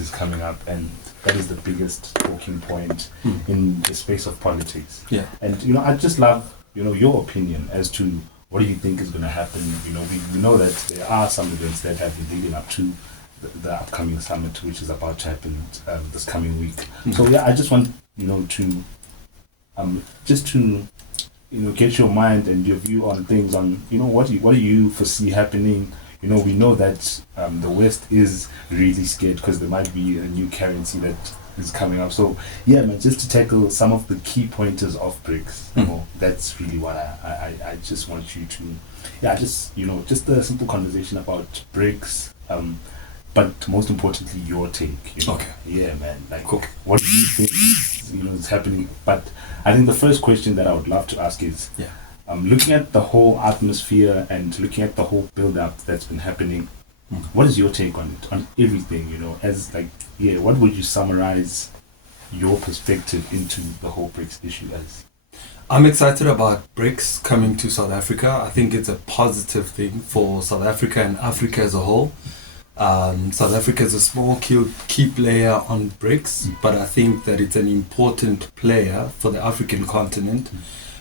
is coming up, and that is the biggest talking point in the space of politics. Yeah. And I just love your opinion as to what do you think is going to happen. We know that there are some events that have been leading up to the upcoming summit, which is about to happen this coming week. So yeah, I just want to get your mind and your view on things, on what do you foresee happening. We know that the West is really scared because there might be a new currency that is coming up. So yeah, man, just to tackle some of the key pointers of Brics, that's really what I just want you to, just a simple conversation about Brics, but most importantly your take. Okay. Yeah, man. Like, cool. What do you think is happening? But I think the first question that I would love to ask is, looking at the whole atmosphere and looking at the whole build-up that's been happening, what is your take on it, on everything? What would you summarize your perspective into the whole Brics issue as? I'm excited about Brics coming to South Africa. I think it's a positive thing for South Africa and Africa as a whole. South Africa is a small key player on Brics, but I think that it's an important player for the African continent.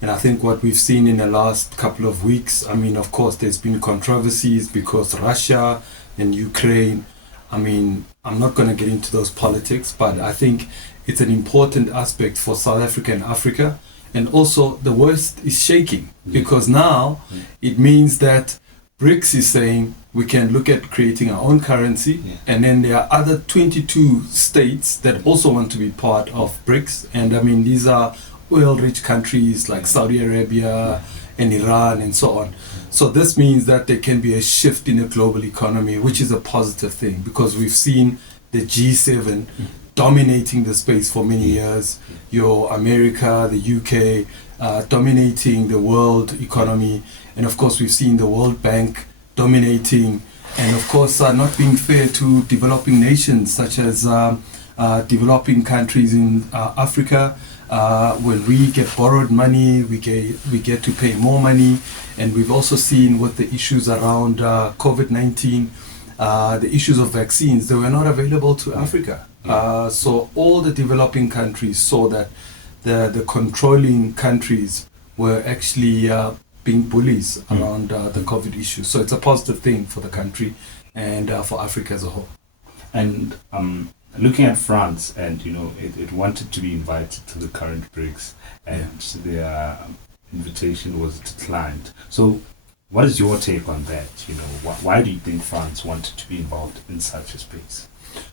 And I think what we've seen in the last couple of weeks, of course, there's been controversies because Russia and Ukraine, I'm not going to get into those politics, but I think it's an important aspect for South Africa and Africa. And also the West is shaking because now it means that Brics is saying we can look at creating our own currency, and then there are other 22 states that also want to be part of Brics. And these are oil-rich countries like Saudi Arabia and Iran and so on. So this means that there can be a shift in the global economy, which is a positive thing because we've seen the G7 dominating the space for many years. Your America, the UK, dominating the world economy. And of course, we've seen the World Bank dominating, and of course, not being fair to developing nations such as developing countries in Africa. When we get borrowed money, we get to pay more money. And we've also seen with the issues around COVID-19, the issues of vaccines, they were not available to Africa. So all the developing countries saw that the controlling countries were actually being bullies around the COVID issue. So it's a positive thing for the country and for Africa as a whole. And looking at France, and it wanted to be invited to the current Brics, and their invitation was declined. So what is your take on that? Why do you think France wanted to be involved in such a space?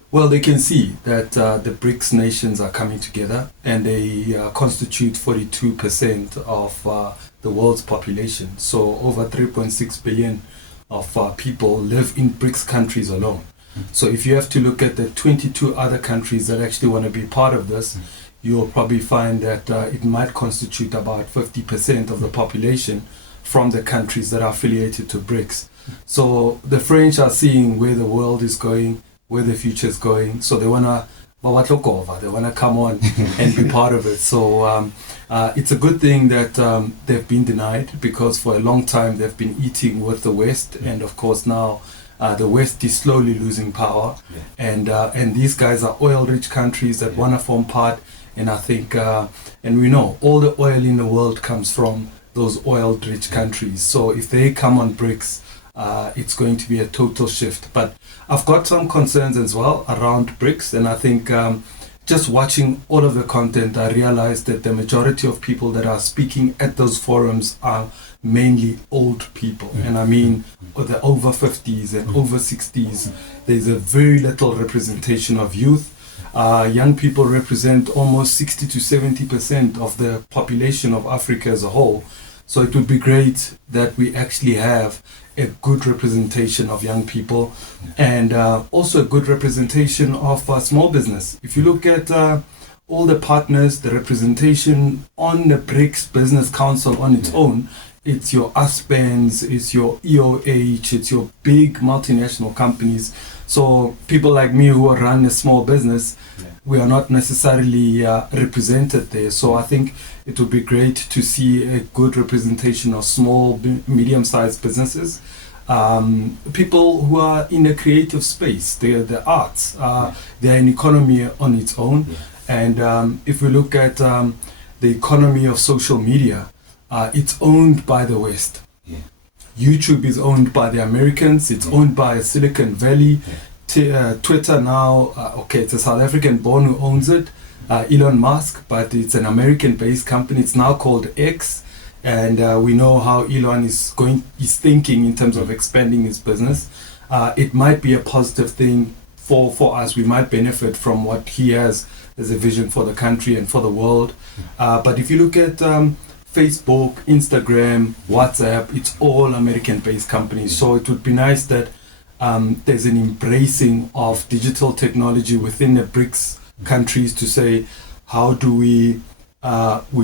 Well, they can see that the Brics nations are coming together, and they constitute 42% of the world's population. So over 3.6 billion of people live in Brics countries alone. So if you have to look at the 22 other countries that actually want to be part of this, you'll probably find that it might constitute about 50% of the population from the countries that are affiliated to Brics. So the French are seeing where the world is going, where the future is going. So they want to come on and be part of it. So it's a good thing that they've been denied, because for a long time they've been eating with the West, and of course now the West is slowly losing power, and these guys are oil-rich countries that want to form part. And I think, and we know all the oil in the world comes from those oil-rich countries. So if they come on Brics, it's going to be a total shift. But I've got some concerns as well around Brics, and I think just watching all of the content, I realized that the majority of people that are speaking at those forums are mainly old people. And I mean the over 50s and over 60s. There's a very little representation of youth. Young people represent almost 60 to 70% of the population of Africa as a whole. So it would be great that we actually have a good representation of young people, and also a good representation of small business. If you look at all the partners, the representation on the Brics Business Council on its own, it's your Aspens, it's your EOH, it's your big multinational companies. So people like me who run a small business, we are not necessarily represented there. So I think it would be great to see a good representation of small, medium-sized businesses. people who are in a creative space, the arts, they're an economy on its own. And if we look at the economy of social media, it's owned by the West. YouTube is owned by the Americans. It's owned by Silicon Valley. Twitter now, it's a South African born who owns it, Elon Musk, but it's an American-based company. It's now called X, and we know how Elon is thinking in terms of expanding his business. It might be a positive thing for us. We might benefit from what he has as a vision for the country and for the world. But if you look at Facebook, Instagram, WhatsApp, it's all American-based companies. So it would be nice that there's an embracing of digital technology within the Brics countries to say, how do we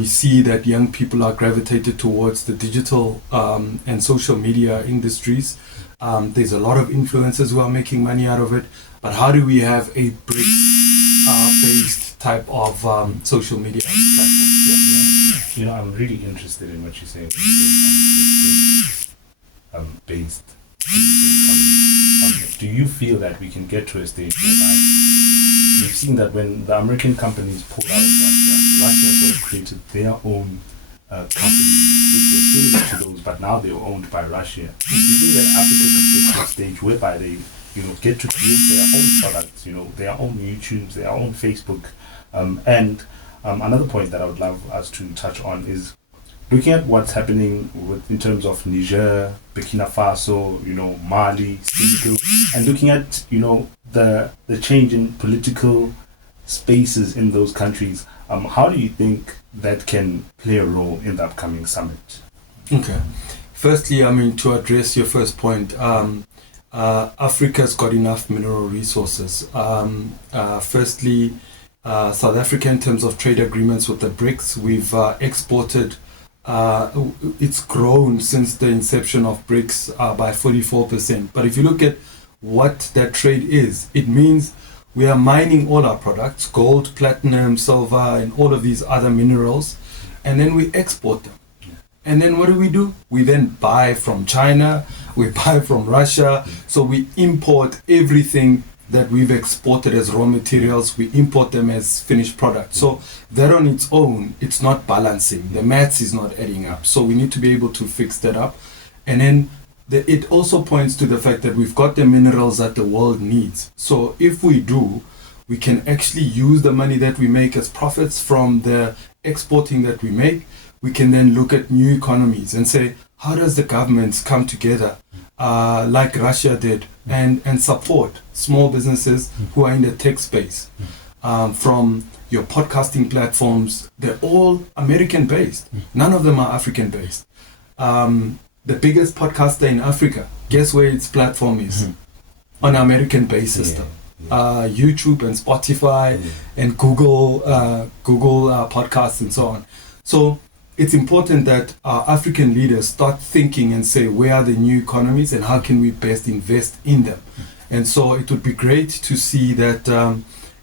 see that young people are gravitated towards the digital and social media industries. There's a lot of influencers who are making money out of it, but how do we have a Brics-based type of social media platform? You know, I'm really interested in what you're saying. Based. Do you feel that we can get to a stage whereby we've seen that when the American companies pulled out of Russia sort of created their own companies which were similar to those, but now they were owned by Russia. Do you think that Africa could get to a stage whereby they, get to create their own products, their own YouTubes, their own Facebook, and another point that I would love us to touch on is looking at what's happening in terms of Niger, Burkina Faso, Mali, Senegal, and looking at, the change in political spaces in those countries. How do you think that can play a role in the upcoming summit? Okay. Firstly, to address your first point, Africa's got enough mineral resources. Firstly, South Africa, in terms of trade agreements with the Brics, we've exported. It's grown since the inception of Brics by 44%. But if you look at what that trade is, it means we are mining all our products, gold, platinum, silver, and all of these other minerals, and then we export them. And then what do? We then buy from China, we buy from Russia, so we import everything that we've exported as raw materials, we import them as finished products. So that on its own, it's not balancing. The maths is not adding up. So we need to be able to fix that up. And then it also points to the fact that we've got the minerals that the world needs. So if we do, we can actually use the money that we make as profits from the exporting that we make. We can then look at new economies and say, how does the governments come together like Russia did and support small businesses who are in the tech space? From your podcasting platforms, they're all American based. None of them are African based. The biggest podcaster in Africa, guess where its platform is? On an American based system. YouTube and Spotify and Google podcasts and so on. So it's important that our African leaders start thinking and say, where are the new economies and how can we best invest in them? And so it would be great to see that,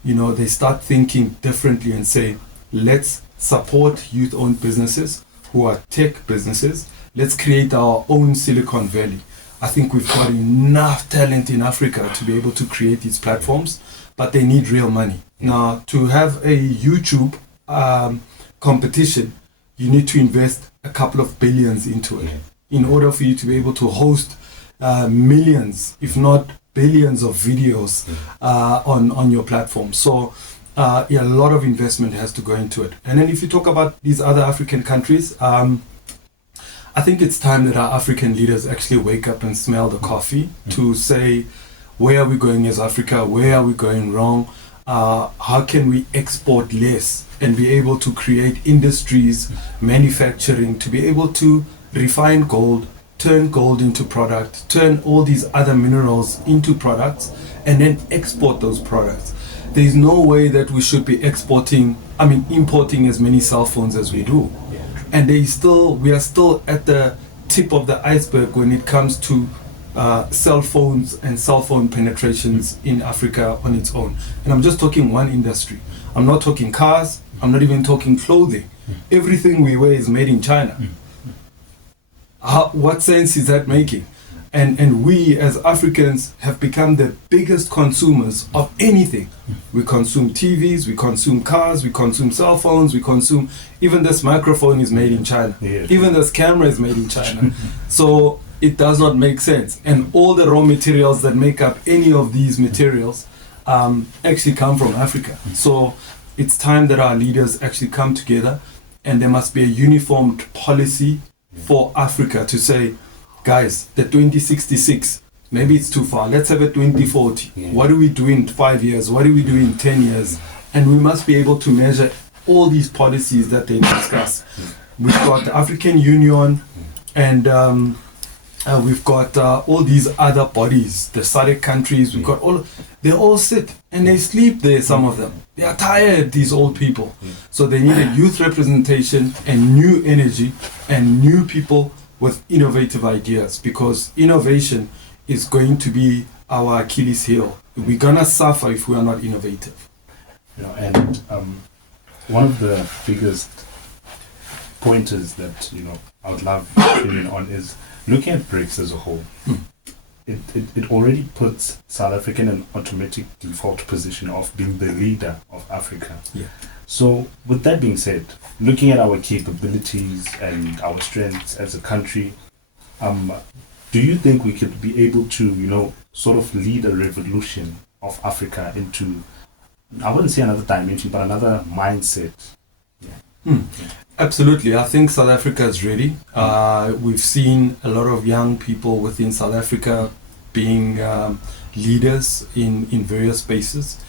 they start thinking differently and say, let's support youth-owned businesses who are tech businesses. Let's create our own Silicon Valley. I think we've got enough talent in Africa to be able to create these platforms, but they need real money. Now, to have a YouTube competition, you need to invest a couple of billions into it in order for you to be able to host millions, if not billions of videos on your platform. So a lot of investment has to go into it. And then if you talk about these other African countries, I think it's time that our African leaders actually wake up and smell the coffee to say, where are we going as Africa? Where are we going wrong? How can we export less and be able to create industries, manufacturing, to be able to refine gold, turn gold into product, turn all these other minerals into products, and then export those products. There is no way that we should be importing as many cell phones as we do. And we are still at the tip of the iceberg when it comes to cell phones and cell phone penetrations in Africa on its own. And I'm just talking one industry. I'm not talking cars. I'm not even talking clothing. Everything we wear is made in China. What sense is that making? And we as Africans have become the biggest consumers of anything. We consume TVs, we consume cars, we consume cell phones, we consume, even this microphone is made in China. Yeah. Even this camera is made in China. So it does not make sense. And all the raw materials that make up any of these materials actually come from Africa. So it's time that our leaders actually come together, and there must be a uniformed policy for Africa to say, guys, the 2066, maybe it's too far. Let's have a 2040. Yeah. What do we do in 5 years? What do we do in 10 years? And we must be able to measure all these policies that they discuss. We've got the African Union, and we've got all these other bodies, the SADC countries. We've got they all sit and they sleep there, some of them. They are tired, these old people. So they need a youth representation and new energy and new people with innovative ideas, because innovation is going to be our Achilles heel. We're gonna suffer if we are not innovative. And one of the biggest pointers that I would love your opinion on is looking at Brics as a whole. It already puts South Africa in an automatic default position of being the leader of Africa. Yeah. So with that being said, looking at our capabilities and our strengths as a country, do you think we could be able to, sort of lead a revolution of Africa into, I wouldn't say another dimension, but another mindset? Yeah. Absolutely. I think South Africa is ready. We've seen a lot of young people within South Africa being leaders in various spaces.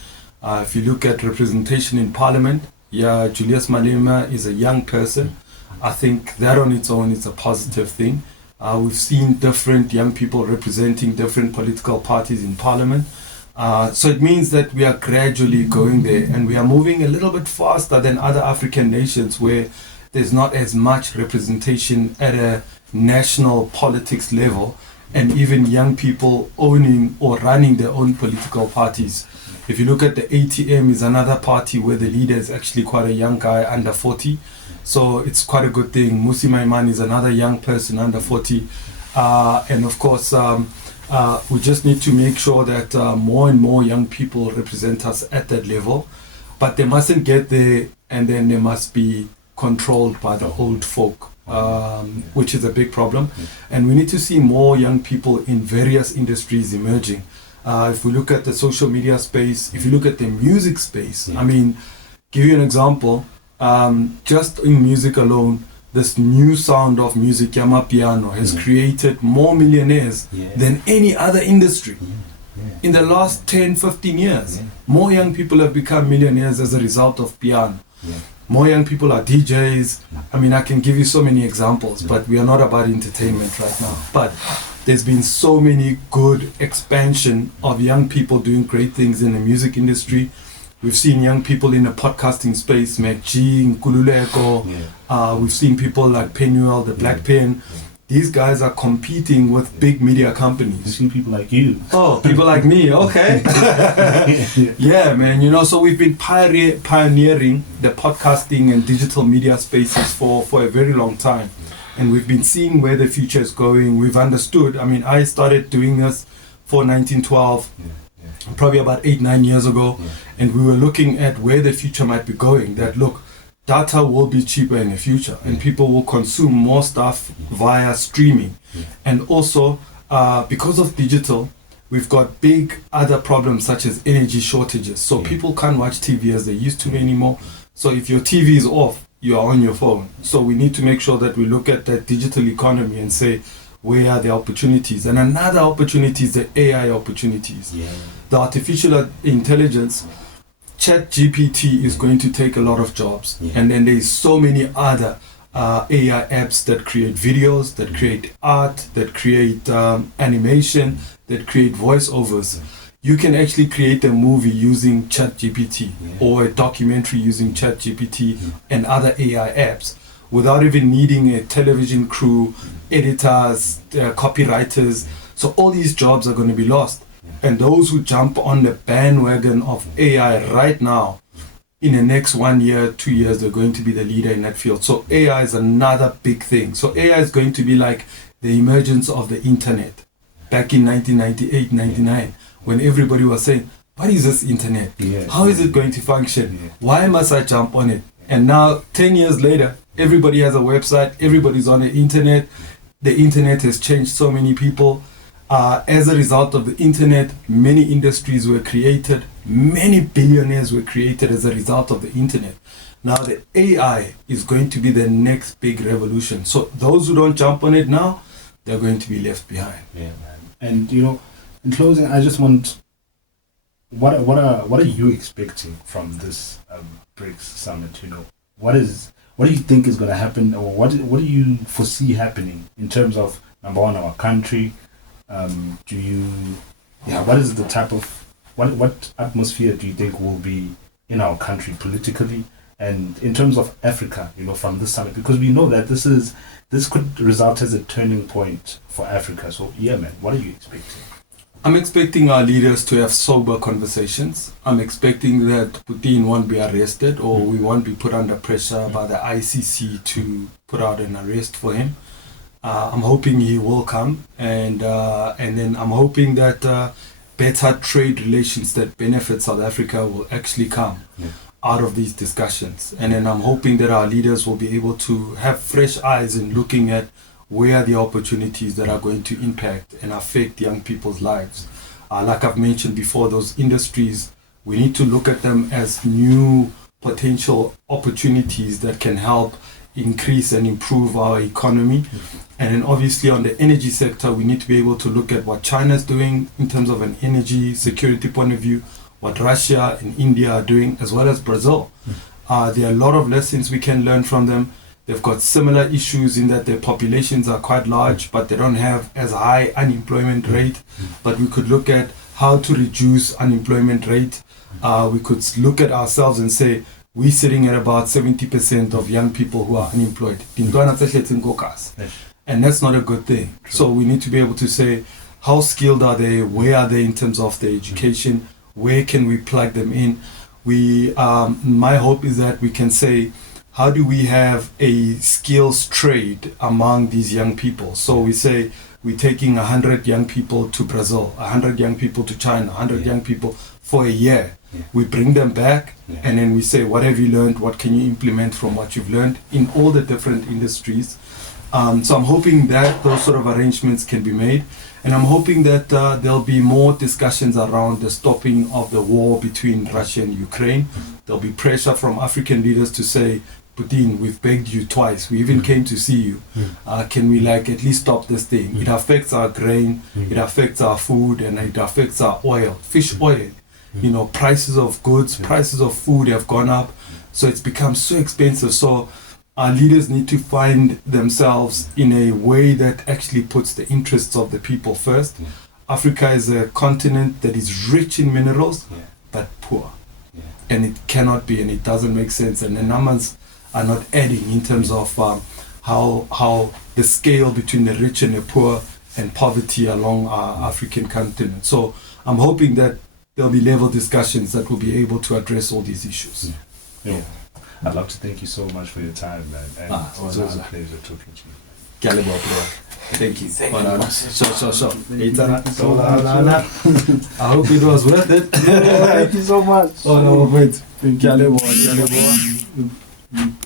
If you look at representation in Parliament, Julius Malema is a young person. I think that on its own is a positive thing. We've seen different young people representing different political parties in Parliament. So it means that we are gradually going there, and we are moving a little bit faster than other African nations where there's not as much representation at a national politics level, and even young people owning or running their own political parties. If you look at the ATM, is another party where the leader is actually quite a young guy, under 40. So it's quite a good thing. Musi Maimane is another young person, under 40. And of course, we just need to make sure that more and more young people represent us at that level. But they mustn't get there and then they must be controlled by the old folk, which is a big problem. And we need to see more young people in various industries emerging. If we look at the social media space, if you look at the music space, I mean, give you an example, just in music alone, this new sound of music, Yama Piano, has created more millionaires than any other industry. In the last 10, 15 years, more young people have become millionaires as a result of piano. More young people are DJs. I mean, I can give you so many examples, but we are not about entertainment right now. But there's been so many good expansion of young people doing great things in the music industry. We've seen young people in the podcasting space, MacG, Nkululeko. We've seen people like Penuel, the Black Pen. These guys are competing with big media companies. We've seen people like you. Oh, people like me, okay. Yeah, man, so we've been pioneering the podcasting and digital media spaces for a very long time. And we've been seeing where the future is going. We've understood. I mean, I started doing this for 1912. Probably about 8-9 years ago, and we were looking at where the future might be going. That look, data will be cheaper in the future, and people will consume more stuff via streaming. And also, because of digital, we've got big other problems such as energy shortages. So people can't watch TV as they used to anymore. So if your TV is off, you are on your phone. So we need to make sure that we look at that digital economy and say, where are the opportunities? And another opportunity is the AI opportunities. The artificial intelligence, ChatGPT is going to take a lot of jobs. And then there's so many other AI apps that create videos, that create art, that create animation, that create voiceovers. You can actually create a movie using ChatGPT or a documentary using ChatGPT and other AI apps without even needing a television crew, editors, copywriters. So all these jobs are going to be lost. And those who jump on the bandwagon of AI right now, in the next 1 year, 2 years, they're going to be the leader in that field. So AI is another big thing. So AI is going to be like the emergence of the internet. back in 1998, 99, when everybody was saying, what is this internet? How is it going to function? Why must I jump on it? And now, 10 years later, everybody has a website, everybody's on the internet. The internet has changed so many people. As a result of the internet, many industries were created, many billionaires were created as a result of the internet. Now the AI is going to be the next big revolution. So those who don't jump on it now, they're going to be left behind. Yeah, man. And in closing, I just want, what are you expecting from this Brics summit? What do you think is going to happen, or what do you foresee happening in terms of, number one, our country? What is the type of, what atmosphere do you think will be in our country politically and in terms of Africa, from this summit? Because we know that this could result as a turning point for Africa. So yeah, man, what are you expecting? I'm expecting our leaders to have sober conversations. I'm expecting that Putin won't be arrested, or we won't be put under pressure by the ICC to put out an arrest for him. I'm hoping he will come, and then I'm hoping that better trade relations that benefit South Africa will actually come out of these discussions. And then I'm hoping that our leaders will be able to have fresh eyes in looking at where are the opportunities that are going to impact and affect young people's lives. Like I've mentioned before, those industries, we need to look at them as new potential opportunities that can help increase and improve our economy. And then obviously on the energy sector, we need to be able to look at what China's doing in terms of an energy security point of view, what Russia and India are doing, as well as Brazil. There are a lot of lessons we can learn from them. They've got similar issues in that their populations are quite large, but they don't have as high unemployment rate. But we could look at how to reduce unemployment rate. We could look at ourselves and say, we're sitting at about 70% of young people who are unemployed. And that's not a good thing. So we need to be able to say, how skilled are they? Where are they in terms of their education? Where can we plug them in? My hope is that we can say, how do we have a skills trade among these young people? So we say, we're taking 100 young people to Brazil, 100 young people to China, 100 young people for a year. We bring them back, and then we say, what have you learned? What can you implement from what you've learned in all the different industries? So I'm hoping that those sort of arrangements can be made. And I'm hoping that there'll be more discussions around the stopping of the war between Russia and Ukraine. There'll be pressure from African leaders to say, Putin, we've begged you twice. We even came to see you. Can we at least stop this thing? It affects our grain, it affects our food, and it affects our oil, fish oil. Prices of goods, prices of food have gone up. So it's become so expensive. So our leaders need to find themselves in a way that actually puts the interests of the people first. Africa is a continent that is rich in minerals, but poor. And it cannot be, and it doesn't make sense. And the numbers are not adding in terms of how the scale between the rich and the poor and poverty along our African continent. So I'm hoping that there'll be level discussions that will be able to address all these issues. I'd love to thank you so much for your time, man. And it was always a pleasure talking to you. Thank you. Sure. I hope it was worth it. Thank you so much. Oh no, wait. Thank you.